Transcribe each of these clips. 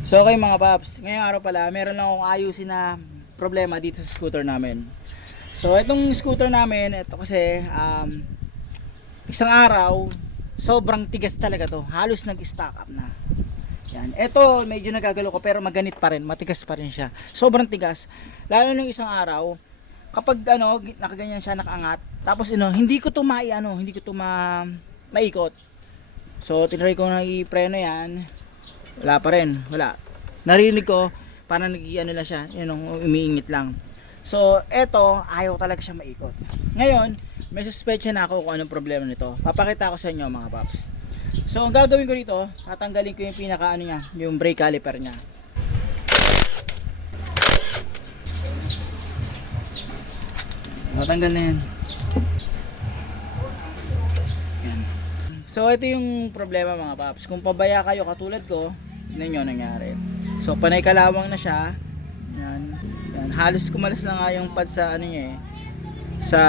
So okay mga paps, ngayong araw pala meron lang akong ayusin na problema dito sa scooter namin. So itong scooter namin, ito kasi isang araw sobrang tigas talaga to. Halos nag-stack up na. Yan. Ito medyo nagagalo ko pero maganit pa rin, matigas pa rin siya. Sobrang tigas. Lalo nung isang araw, kapag nakaganyan siya nakaangat, tapos hindi ko to hindi ko to maikot. So tinry ko na i-preno yan. Wala pa rin, wala. Narinig ko, parang lang siya, umiingit lang. So, eto, ayaw talaga siya maikot. Ngayon, may suspetsya na ako kung anong problema nito. Papakita ko sa inyo mga paps. So, ang gagawin ko dito, tatanggalin ko yung niya, yung brake caliper niya. Matanggal na yan. Yan. So, ito yung problema mga paps. Kung pabaya kayo katulad ko, yun yung nangyari. So panay kalawang na siya. Yan. Yan. Halos kumalas na nga yung pad sa niya sa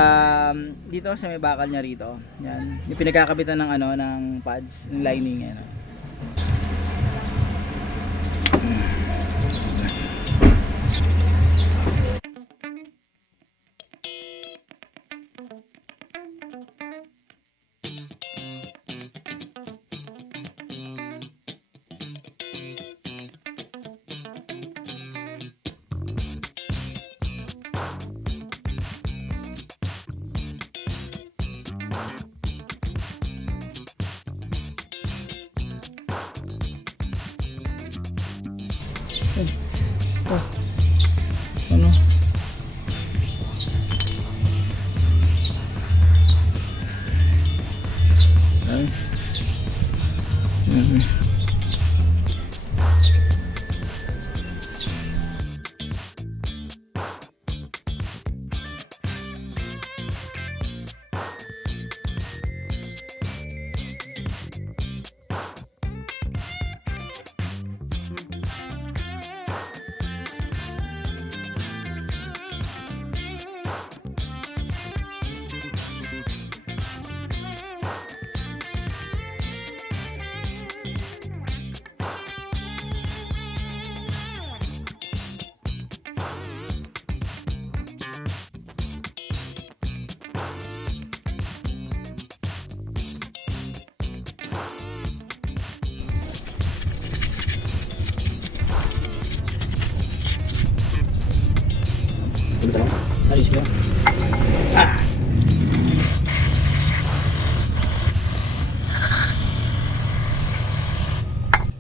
dito sa may bakal niya rito. Yan. Yung pinagkakabitan ng ng pads, ng lining yan. Oh. Ano? Ay. Alis ko.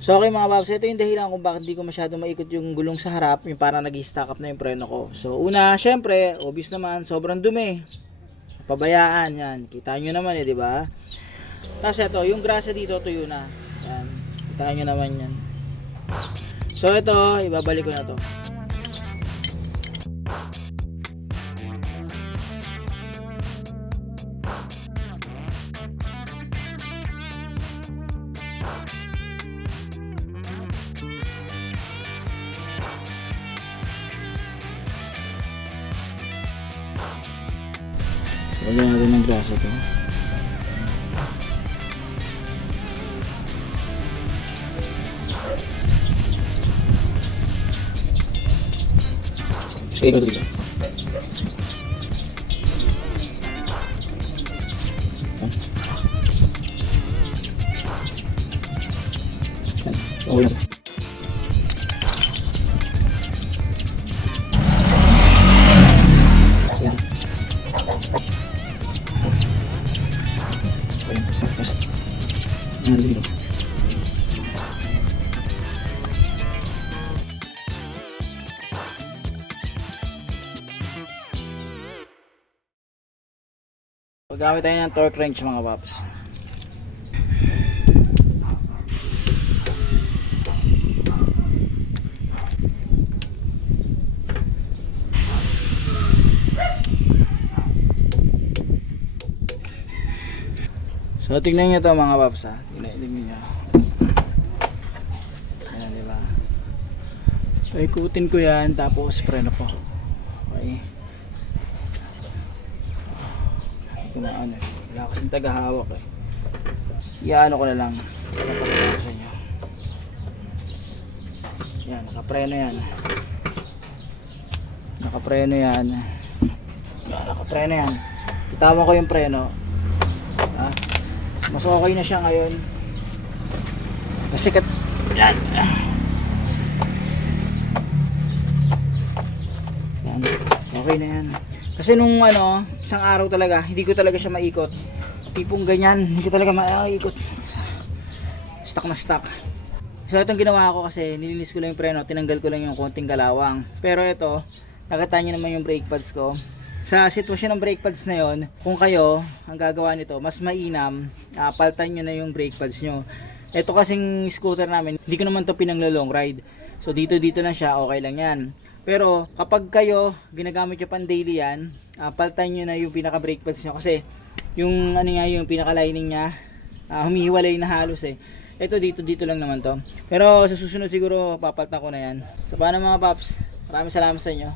So okay mga paps, ito yung dahilan kung bakit di ko masyado maikot yung gulong sa harap, yung parang nag-stack up na yung preno ko. So una, syempre, obvious naman, sobrang dumi. Pabayaan yan. Kita nyo naman di ba? Tapos ito, yung grasa dito tuyo na. Yan. Kita nyo naman yan. So ito, ibabalik ko na to. Lagyan natin ng grasa to. Sige ko dito. Okay na. Paggamit tayo ng torque wrench mga paps. So tignan nyo to mga paps ha. Tignan nyo. Ayan diba. Paikutin ko yan tapos preno ko. Okay. Kumaan eh. Wala kasing tagahawak eh. Iyaano ko na lang. Napakita ko sa inyo. Yan, nakapreno yan. Nakapreno yan. Yan, nakapreno yan. Itawan ko yung preno. Ah, mas okay na siya ngayon. Kasi yan. Yan. Okay na yan. Kasi nung isang araw talaga, hindi ko talaga siya maikot. Tipong ganyan, hindi ko talaga maikot. Stuck na stuck. So itong ginawa ko kasi, nilinis ko lang yung preno, tinanggal ko lang yung konting kalawang. Pero ito, nakita nyo naman yung brake pads ko. Sa sitwasyon ng brake pads na yon, kung kayo ang gagawa nito, mas mainam, paltan nyo na yung brake pads nyo. Ito kasing scooter namin, hindi ko naman to pinanglo long ride. So dito lang siya, okay lang yan. Pero kapag kayo ginagamit nyo pang daily yan, paltan nyo na yung pinaka brake pads nyo. Kasi yung yung pinaka lining nya, humihiwalay na halos eh. Ito dito lang naman to. Pero sa susunod siguro papaltan ko na yan. So paano mga paps, maraming salamat sa inyo.